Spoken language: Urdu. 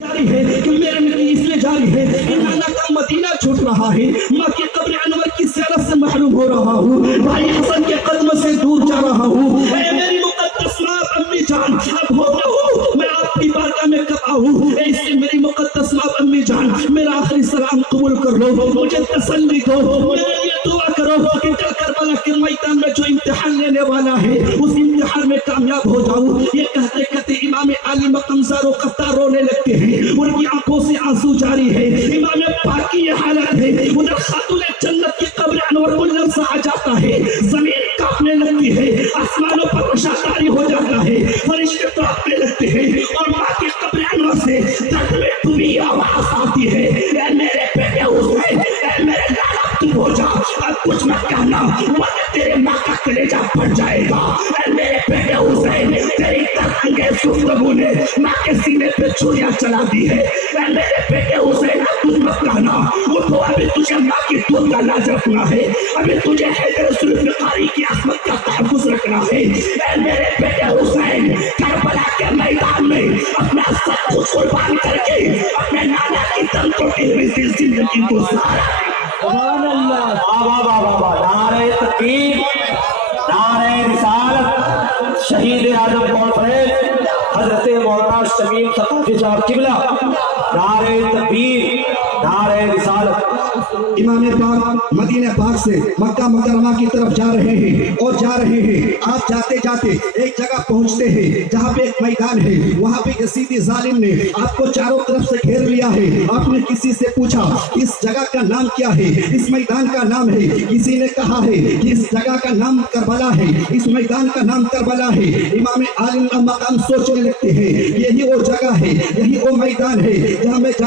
جاری ہے کہ میرے نبی اس لیے جاری ہے کہ نانا کا مدینہ چھوٹ رہا ہے، ماں کی قبر انور کی سیرت سے محروم ہو رہا ہوں، بھائی حسن کے قدم سے دور جا رہا ہوں۔ اے میری مقدس ماں امی جان، اب ہو رہا میں آپ کی بارگاہ میں کب آؤں؟ اے اس لیے میری مقدس ماں امی جان، میرا آخری سلام قبول کر لو، مجھے تسلی دو، میرے لیے دعا کرو کہ کل کربلا کے میدان میں جو امتحان لینے والا ہے اس امتحان میں کامیاب ہو جاؤں۔ یہ کہتے کہتے امام علی مقام زارو قطار رونے لگتے ہیں، ان کی آنکھوں سے آنسو جاری ہے۔ امام پاک کی یہ حالت ہے، ادھر خاتون جنت کی قبر انور کو لفظ آ جاتا ہے، زمین کانپنے لگتی ہے، آسمانوں پر اشاراری ہو جاتا ہے، فرشتے کانپنے لگتے ہیں اور ماں کی قبر انور سے درد میں ڈوبی آواز آتی ہے، اے میرے بیٹے حسین، اے میرے لالا تو ہو جا، اب کچھ مت کہنا ورنہ تیرے ماں کا کلیجہ پھٹ جائے گا۔ اے میرے بیٹے حسین، تیری انگیز گفتگو نے ماں کے سینے پہ چھریاں چلا دی ہے۔ اے میرے بیٹے حسین، اب کچھ مت کہنا، اٹھو، ابھی تجھے ماں کی دودھ کا لاج رکھنا ہے، ابھی تجھے حیدر ذوالفقاری کی عصمت کا تحفظ رکھنا ہے۔ اے میرے بیٹے حسین، کربلا کے میدان میں اپنا سب کچھ قربان کر کے اپنے نانا کی دم توڑی ہوئی زندگی کو سہارا۔ سبحان اللہ، واہ واہ واہ واہ، نعرہ تکبیر، نعرہ رسالت، شہید اعظم کانفرنس حضرت مولانا شمیم ثقافی صاحب قبلہ، نعرہ تکبیر، نعرہ رسالت۔ امام پاک مدینہ پاک سے مکہ مکرمہ کی طرف جا رہے ہیں اور جا رہے ہیں، آپ جاتے جاتے ایک جگہ پہنچتے ہیں جہاں پہ ایک میدان ہے، وہاں پہ یزیدی ظالم نے آپ کو چاروں طرف سے گھیر لیا ہے۔ آپ نے کسی سے پوچھا اس جگہ کا نام کیا ہے، اس میدان کا نام ہے، کسی نے کہا ہے کہ اس جگہ کا نام کربلا ہے، اس میدان کا نام کربلا ہے۔ امام عالم مقام سوچنے لگتے ہیں، یہی وہ جگہ ہے، یہی وہ میدان ہے جہاں میں جامع